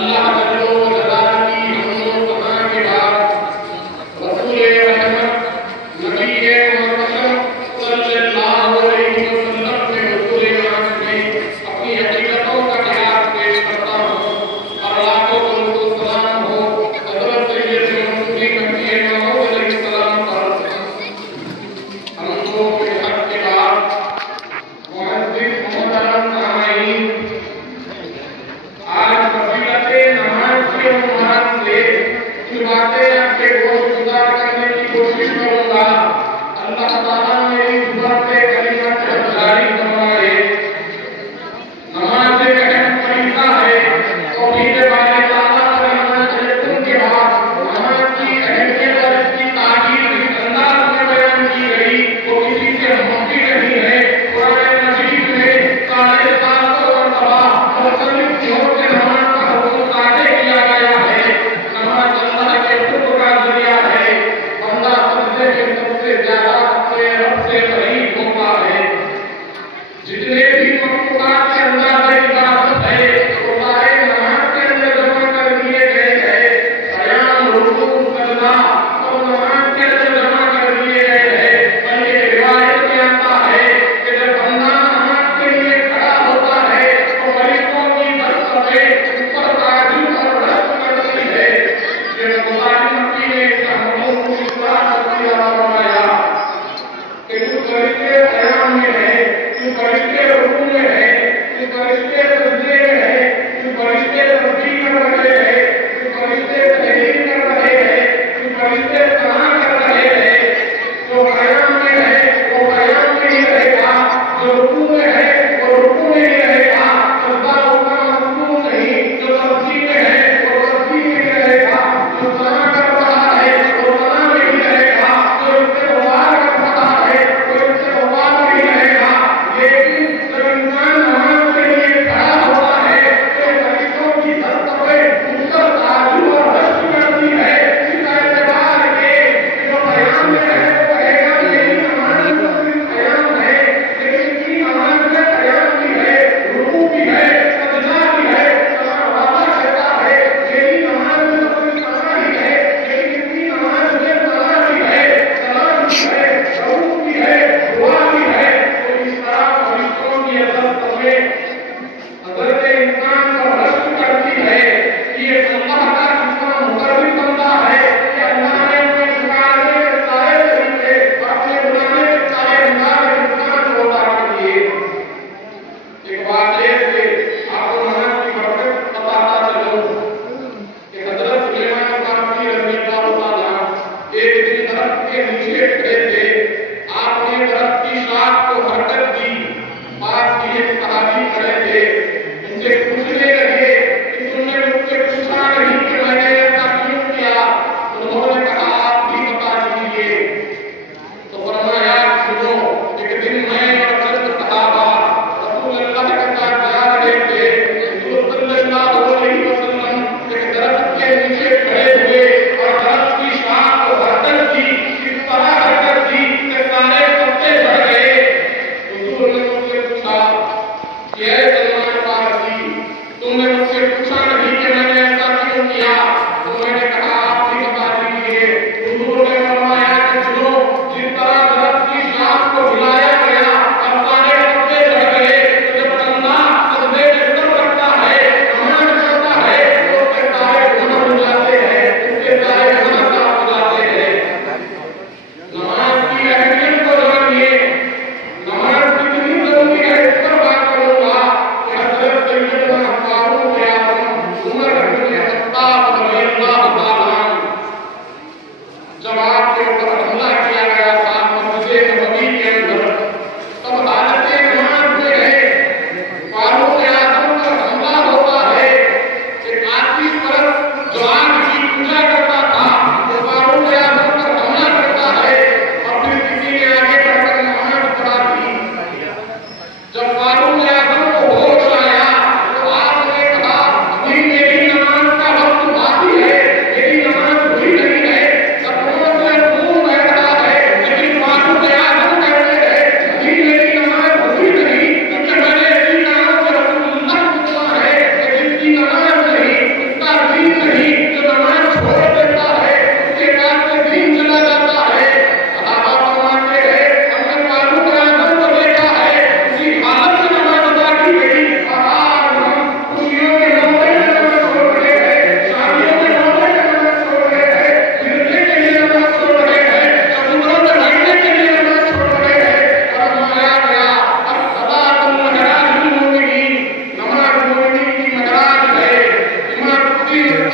अल्लाह जल्लो जलाल की हमदो सना के बाद रसूल रहमत नबी मोहम्मद सल्लल्लाहु अलैहि वसल्लम से हुजूर आमद में अपनी हकीकतों का इतिहास पेश करता हूँ और लाखों करोड़ों सलाम हो हज़रत सैयद मौसूमी नबी मोहम्मद अलैहिस्सलाम पर। हमदो के हक के बाद मुहद्दिस मोहतरम सामईन, आज फजीलत नमाज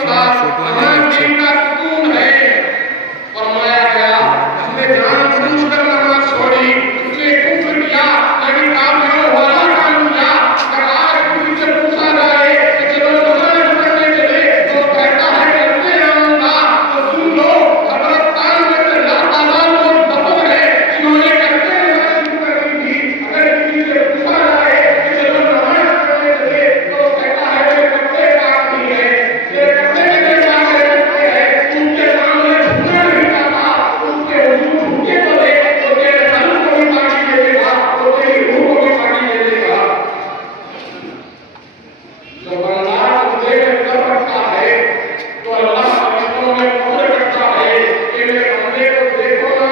था, नमाज दिल का सुकून है। फरमाया गया हमने जानबूझकर नमाज छोड़ी, उसने कुफ्र किया, लेकिन काफिरों वाला काम किया। अगर आज किसी से पूछा जाए कि चलो नमाज पढ़ने चले, तो कहता है कैसे आऊंगा, तो सुन लो कब्रिस्तान में से लातादार लोग दफन है जिन्होंने कैसे नमाज शुरू कर दी थी। अगर किसी से पूछा जाए कि चलो नमाज पढ़ने चले, तो कहता है ये कपड़े काटती है, ये कपड़े के सामने रखते हैं, उनके सामने झुकना नहीं चाहता, उसके हुजूर झुके तो दे, तो तेरे तन को भी पानी दे देगा, तो तेरी रूह को भी पानी दे देगा। जब अल्लाह तुझे कर रखता है, तो अल्लाह फरिश्तों में फख्र करता है कि मेरे बंदे को देखो ना,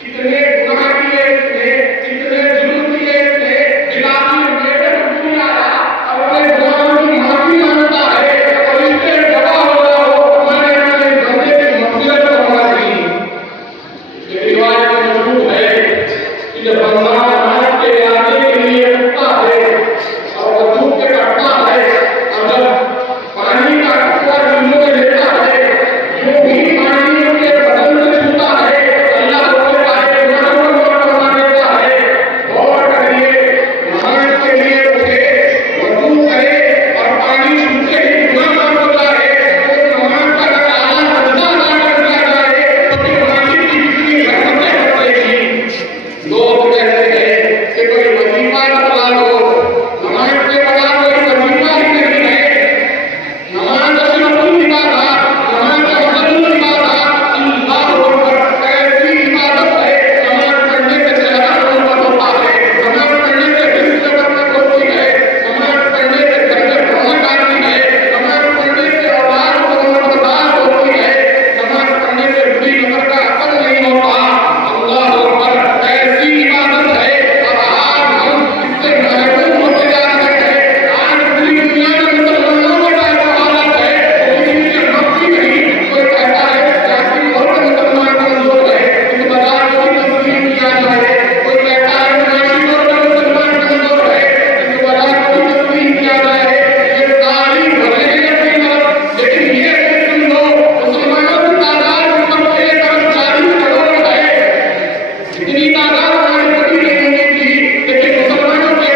कितने गुनाह किए इसने, कितने जुल्म किए इसने, बिलाती मेरे हुजूर आया, अपने गुनाहों की माफी मांगता है, और इससे गवाह हो जाओ मैंने अपने बंदे की मग़फ़िरत फरमा दी। ये रिवायत में मौजूद है कि जब बंदा नमाज के इरादे के लिए उठता है और वज़ू के करता है, और जब पानी का कतरा मुंह में लेता है, यूं ही पानी उसके बदन से छूता है, अल्लाह उसके सारे गुनाहों को माफ़ फरमा देता है। गौर करिए, नमाज के लिए उठे, वज़ू करे और पानी छूते ही गुनाह माफ़ होता है। तो नमाज का अगर आला दर्जा अदा कर दिया जाए, तो फिर मालिक की कितनी रहमतें बरसेंगी। लोग कहते हैं कि कोई वजीफा बता दो, नमाज के बगैर कोई वजीफा ही नहीं है। नमाज अशरफुल इबादत, नमाज अफजलुल इबादत, अल्लाहु अकबर, ऐसी इबादत है, नमाज पढ़ने से चेहरा नूर होता है, नमाज पढ़ने से दिल से बरकत होती है, नमाज पढ़ने से घर में रौनक आती है, नमाज पढ़ने से औलाद को उम्रदराज होती है, नमाज पढ़ने से बुरी नजर का असर नहीं होता। अल्लाहु अकबर, ऐसी इबादत है, और आज हम इससे महरूम होते जा रहे हैं। आज पूरी दुनिया में मुसलमानों का जो हालत है, वो किसी से माफी नहीं। कोई कहता है सियासी तौर पर मुसलमान कमजोर है, इस बाजार को भी तस्लीम किया जाए। कोई कहता है माशी तौर पर मुसलमान कमजोर है, इस बाजार को भी तस्लीम किया जाए। ये सारी भले अपनी तरफ, लेकिन ये सुन लो मुसलमानों की तादाद मतलब 1 अरब 40 करोड़ है। इतनी तादाद हमारी कभी नहीं हुई थी, लेकिन मुसलमानों के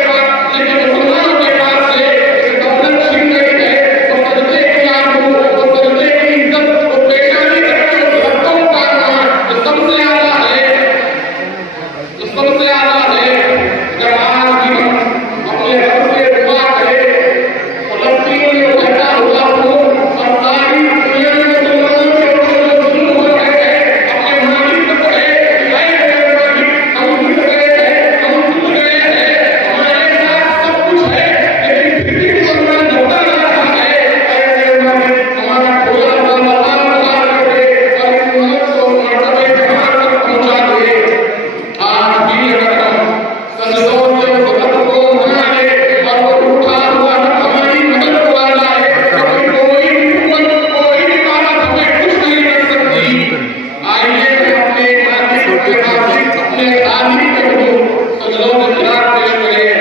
पास से एक दौलत छिन गई है। वो सजदे की आबरू, वो सजदे की इज्जत, वो पेशानी करके उस रब को उतारना जो सबसे आला है, जो सबसे आला है। जब आज भी हम अपने रब से दुआ करें, फलस्तीन में बहता हुआ खून और सारी दुनिया में मुसलमानों के ऊपर जो जुल्म हो रहे हैं, अपने मालिक से कहे कि ऐ मेरे मालिक, हम भूल गए हैं, हम भूल गए हैं, हमारे पास सब कुछ है, लेकिन फिर भी मुसलमान धोखा खा रहा है। ऐ मेरे मालिक, हमारा खोया हुआ मकान उतार कर दे और इस उम्मत को मर्तबे जहां तक पहुंचा दे। आज भी अगर हम सजदों से उस रब को मना ले और वो उठा हुआ रब हमारी मदद को आ जाए, तो फिर कोई भी हुकूमत, कोई भी ताकत हमें कुछ नहीं कर सकती। आइए हम अपने मालिक, अपने राज़िक, अपने खालिक के हुजूर सजदों में क़िरात पेश करें।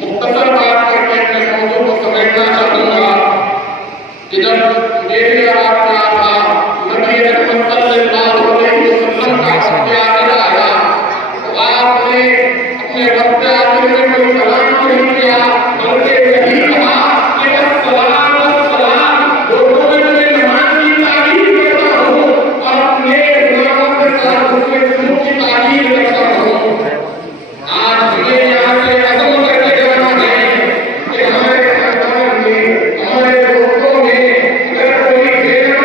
मुख्तसर बात करके अपने मौजू को समेटना चाहूँगा कि जब मेरे और आपका था नबी रहमत सल्लल्लाहु अलैहि वसल्लम का वक्त आखिर आया, तो आपने अपने वक्त आखिर में कोई सलाम नहीं किया, बल्कि यही कहा कि अस्सलाम अस्सलाम, लोगों में मैं नमाज की तारीफ करता हूँ और अपने गुनाहों के साथ उसके जुल्म की तारीफ करता हूँ। आज हमें यहाँ से अज़म करके जाना है कि हमारे खानदान में, हमारे दोस्तों में अगर कोई बेनमाज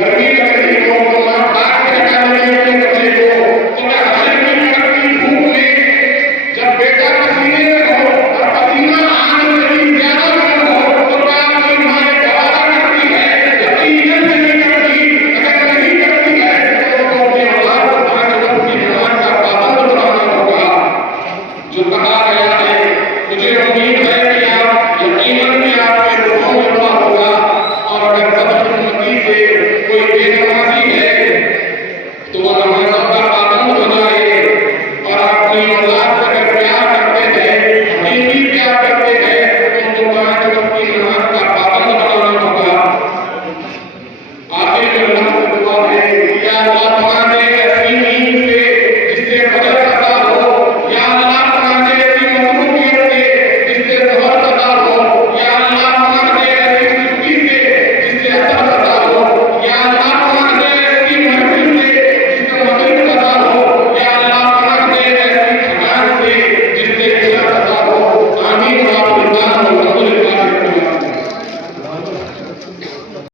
गर्मी का